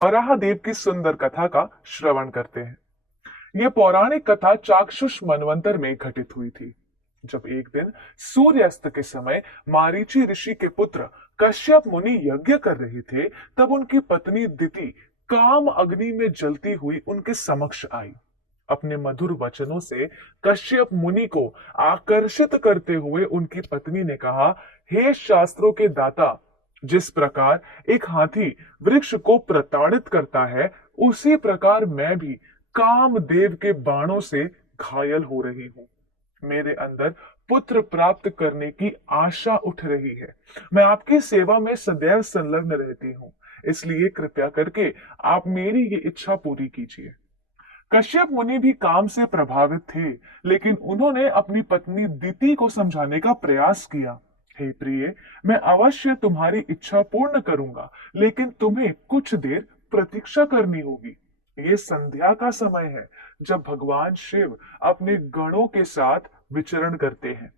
वराहदेव की सुंदर कथा का श्रवण करते हैं। यह पौराणिक कथा चाक्षुष मनवंतर में घटित हुई थी, जब एक दिन सूर्यास्त के समय मारीची ऋषि के पुत्र कश्यप मुनि यज्ञ कर रहे थे। तब उनकी पत्नी दिति काम अग्नि में जलती हुई उनके समक्ष आई। अपने मधुर वचनों से कश्यप मुनि को आकर्षित करते हुए उनकी पत्नी ने कहा, हे शास्त्रों के दाता, जिस प्रकार एक हाथी वृक्ष को प्रताड़ित करता है, उसी प्रकार मैं भी कामदेव के बाणों से घायल हो रही हूं। मेरे अंदर पुत्र प्राप्त करने की आशा उठ रही है। मैं आपकी सेवा में सदैव संलग्न रहती हूँ, इसलिए कृपया करके आप मेरी ये इच्छा पूरी कीजिए। कश्यप मुनि भी काम से प्रभावित थे, लेकिन उन्होंने अपनी पत्नी दिति को समझाने का प्रयास किया। हे प्रिय, मैं अवश्य तुम्हारी इच्छा पूर्ण करूंगा, लेकिन तुम्हें कुछ देर प्रतीक्षा करनी होगी। ये संध्या का समय है, जब भगवान शिव अपने गणों के साथ विचरण करते हैं।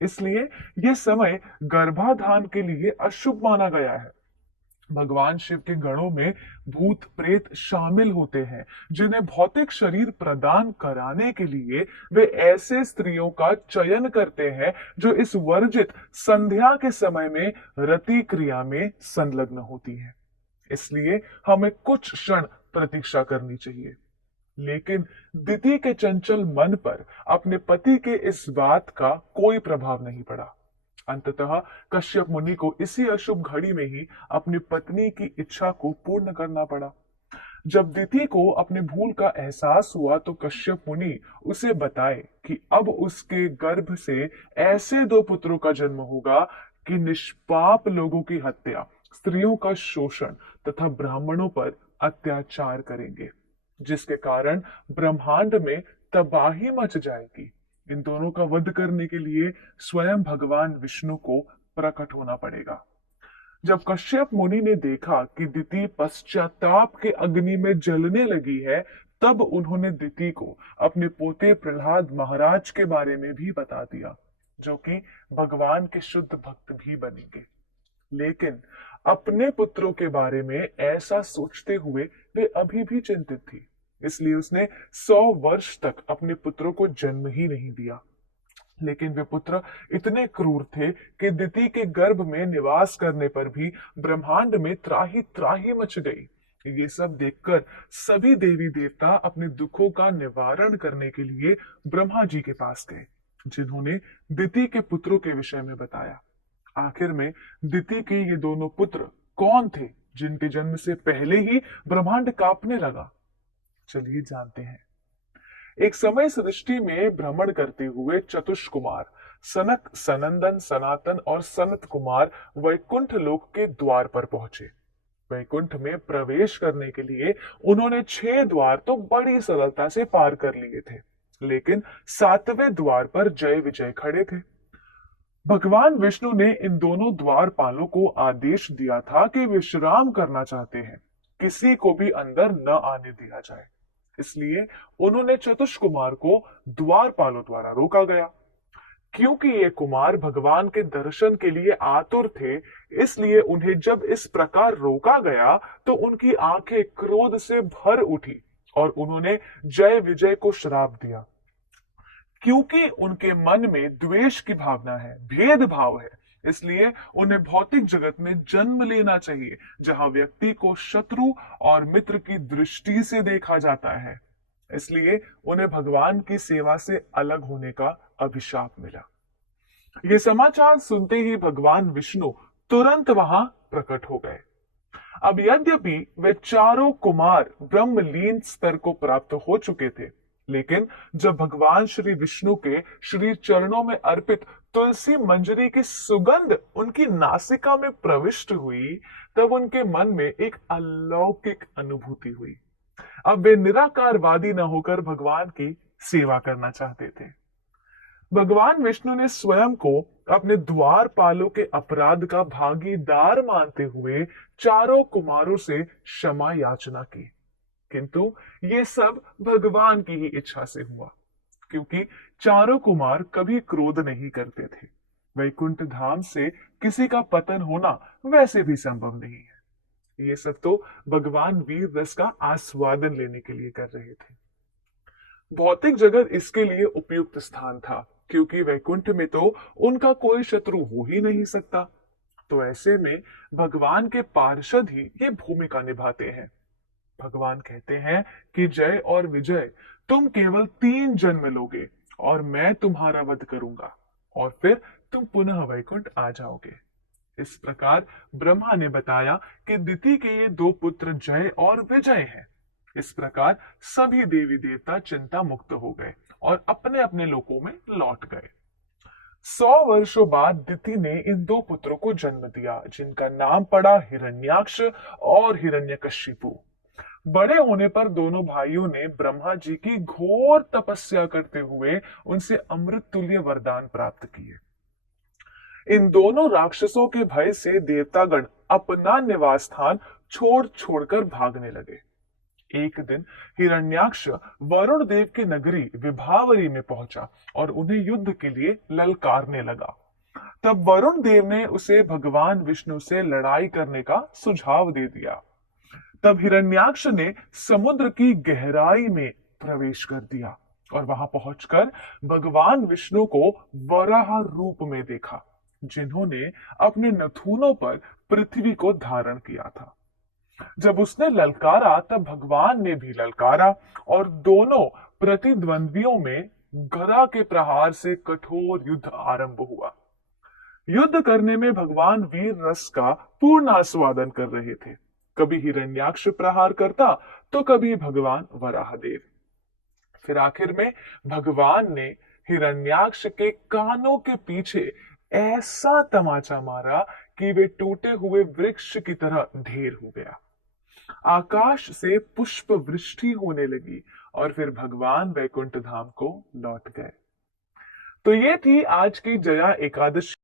इसलिए यह समय गर्भाधान के लिए अशुभ माना गया है। भगवान शिव के गणों में भूत प्रेत शामिल होते हैं, जिन्हें भौतिक शरीर प्रदान कराने के लिए वे ऐसे स्त्रियों का चयन करते हैं जो इस वर्जित संध्या के समय में रति क्रिया में संलग्न होती है। इसलिए हमें कुछ क्षण प्रतीक्षा करनी चाहिए। लेकिन दिति के चंचल मन पर अपने पति के इस बात का कोई प्रभाव नहीं पड़ा। अंततः कश्यप मुनि को इसी अशुभ घड़ी में ही अपनी पत्नी की इच्छा को पूर्ण करना पड़ा। जब दिति को अपनी भूल का एहसास हुआ तो कश्यप मुनि उसे बताए कि अब उसके गर्भ से ऐसे दो पुत्रों का जन्म होगा कि निष्पाप लोगों की हत्या, स्त्रियों का शोषण तथा ब्राह्मणों पर अत्याचार करेंगे, जिसके कारण ब्रह्मांड में तबाही मच जाएगी। इन दोनों का वध करने के लिए स्वयं भगवान विष्णु को प्रकट होना पड़ेगा। जब कश्यप मुनि ने देखा कि दिति पश्चाताप के अग्नि में जलने लगी है, तब उन्होंने दिति को अपने पोते प्रहलाद महाराज के बारे में भी बता दिया, जो कि भगवान के शुद्ध भक्त भी बनेंगे। लेकिन अपने पुत्रों के बारे में ऐसा सोचते हुए वे अभी भी चिंतित थी। इसलिए उसने 100 वर्ष तक अपने पुत्रों को जन्म ही नहीं दिया। लेकिन वे पुत्र इतने क्रूर थे कि दिति के गर्भ में निवास करने पर भी ब्रह्मांड में त्राही त्राही मच गई। ये सब देखकर सभी देवी देवता अपने दुखों का निवारण करने के लिए ब्रह्मा जी के पास गए, जिन्होंने दिति के पुत्रों के विषय में बताया। आखिर में दिति के ये दोनों पुत्र कौन थे, जिनके जन्म से पहले ही ब्रह्मांड कांपने लगा? चलिए जानते हैं। एक समय सृष्टि में भ्रमण करते हुए चतुष कुमार सनक, सनंदन, सनातन और सनत कुमार वैकुंठ लोक के द्वार पर पहुंचे। वैकुंठ में प्रवेश करने के लिए उन्होंने 6 द्वार तो बड़ी सरलता से पार कर लिए थे, लेकिन 7वें द्वार पर जय विजय खड़े थे। भगवान विष्णु ने इन दोनों द्वारपालों को आदेश दिया था कि विश्राम करना चाहते हैं, किसी को भी अंदर न आने दिया जाए। इसलिए उन्होंने चतुष कुमार को द्वारपालों द्वारा रोका गया। क्योंकि ये कुमार भगवान के दर्शन के लिए आतुर थे, इसलिए उन्हें जब इस प्रकार रोका गया तो उनकी आंखें क्रोध से भर उठी और उन्होंने जय विजय को श्राप दिया। क्योंकि उनके मन में द्वेष की भावना है, भेदभाव है, इसलिए उन्हें भौतिक जगत में जन्म लेना चाहिए, जहां व्यक्ति को शत्रु और मित्र की दृष्टि से देखा जाता है। इसलिए उन्हें भगवान की सेवा से अलग होने का अभिशाप मिला। ये समाचार सुनते ही भगवान विष्णु तुरंत वहां प्रकट हो गए। अब यद्यपि वे चारों कुमार ब्रह्मलीन स्तर को प्राप्त हो चुके थे, लेकिन जब भगवान श्री विष्णु के श्री चरणों में अर्पित तुलसी मंजरी की सुगंध उनकी नासिका में प्रविष्ट हुई, तब उनके मन में एक अलौकिक अनुभूति हुई। अब वे निराकारवादी न होकर भगवान की सेवा करना चाहते थे। भगवान विष्णु ने स्वयं को अपने द्वारपालों के अपराध का भागीदार मानते हुए चारों कुमारों से क्षमा याचना की। किंतु ये सब भगवान की ही इच्छा से हुआ, क्योंकि चारों कुमार कभी क्रोध नहीं करते थे। वैकुंठ धाम से किसी का पतन होना वैसे भी संभव नहीं है। ये सब तो भगवान वीर रस का आस्वादन लेने के लिए कर रहे थे। भौतिक जगत इसके लिए उपयुक्त स्थान था, क्योंकि वैकुंठ में तो उनका कोई शत्रु हो ही नहीं सकता। तो ऐसे में भगवान के पार्षद ही ये भूमिका निभाते हैं। भगवान कहते हैं कि जय और विजय तुम केवल 3 जन्म लोगे और मैं तुम्हारा वध करूंगा और फिर तुम पुनः वैकुंठ आ जाओगे। इस प्रकार ब्रह्मा ने बताया कि दिति के ये 2 पुत्र जय और विजय हैं। इस प्रकार सभी देवी देवता चिंता मुक्त हो गए और अपने अपने लोकों में लौट गए। 100 वर्षों बाद दिति ने इन 2 पुत्रों को जन्म दिया, जिनका नाम पड़ा हिरण्याक्ष और हिरण्यकशिपु। बड़े होने पर दोनों भाइयों ने ब्रह्मा जी की घोर तपस्या करते हुए उनसे अमृत तुल्य वरदान प्राप्त किए। इन दोनों राक्षसों के भय से देवतागण अपना निवास स्थान छोड़ छोड़कर भागने लगे। एक दिन हिरण्याक्ष वरुण देव की नगरी विभावरी में पहुंचा और उन्हें युद्ध के लिए ललकारने लगा। तब वरुण देव ने उसे भगवान विष्णु से लड़ाई करने का सुझाव दे दिया। तब हिरण्याक्ष ने समुद्र की गहराई में प्रवेश कर दिया और वहां पहुंचकर भगवान विष्णु को वराह रूप में देखा, जिन्होंने अपने नथुनों पर पृथ्वी को धारण किया था। जब उसने ललकारा तब भगवान ने भी ललकारा और दोनों प्रतिद्वंद्वियों में गदा के प्रहार से कठोर युद्ध आरंभ हुआ। युद्ध करने में भगवान वीर रस का पूर्ण आस्वादन कर रहे थे। कभी हिरण्याक्ष प्रहार करता तो कभी भगवान वराहदेव। फिर आखिर में भगवान ने हिरण्याक्ष के कानों के पीछे ऐसा तमाचा मारा कि वे टूटे हुए वृक्ष की तरह ढेर हो गया। आकाश से पुष्प वृष्टि होने लगी और फिर भगवान वैकुंठ धाम को लौट गए। तो ये थी आज की जया एकादशी।